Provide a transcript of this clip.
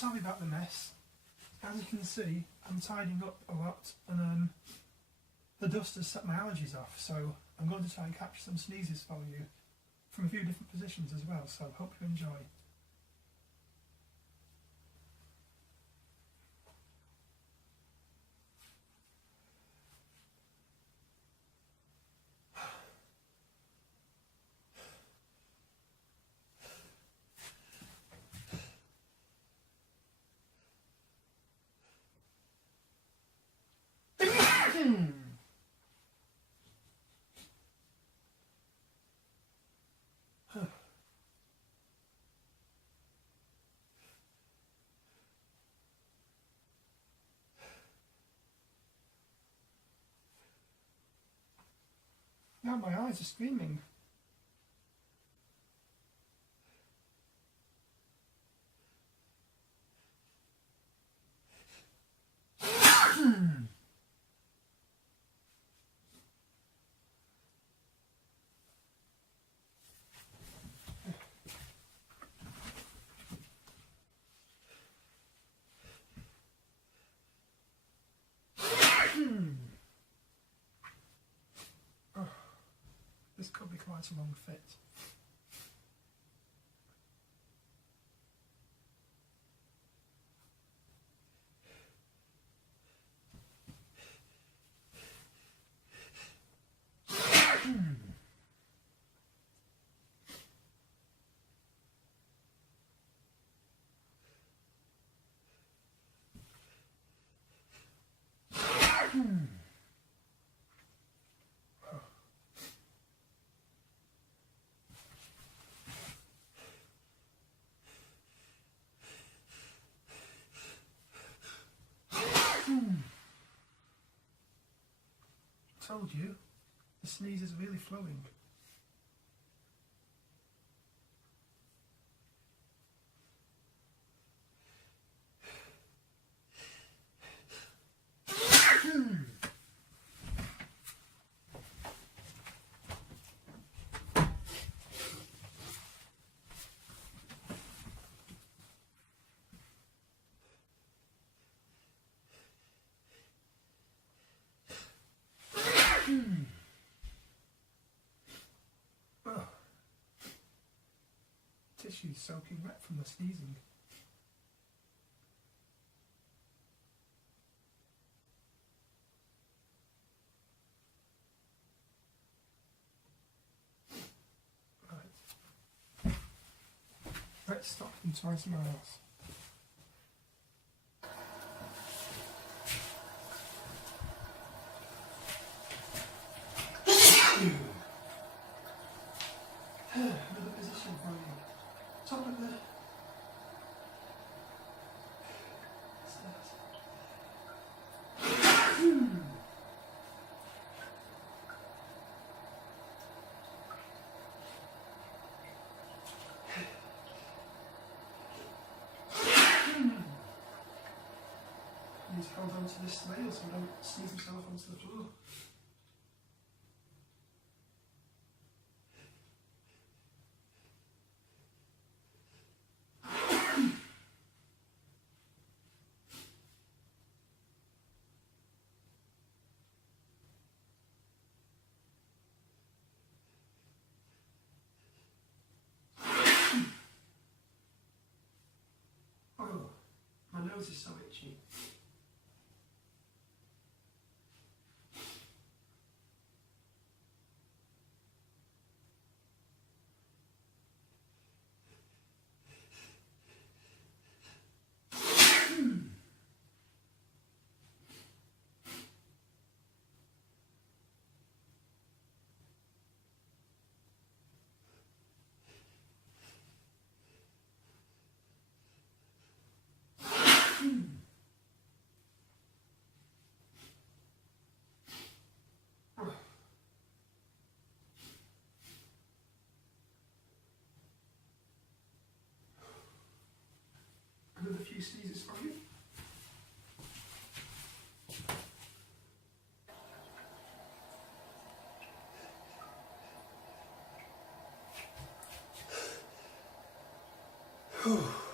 sorry about the mess. As you can see, I'm tidying up a lot, and the dust has set my allergies off, so I'm going to try and capture some sneezes for you from a few different positions as well, so hope you enjoy. Now my eyes are screaming. Oh, this could be quite a long fit. Told you, the sneeze is really flowing. Oh. Tissue's soaking wet from the sneezing. Right. Let's stop and try somewhere else. Another position for you. Top of the stairs. Need to hold on to this rail so I don't sneeze myself onto the floor. Oh, my nose is so itchy. Another few sneezes for you. Whew.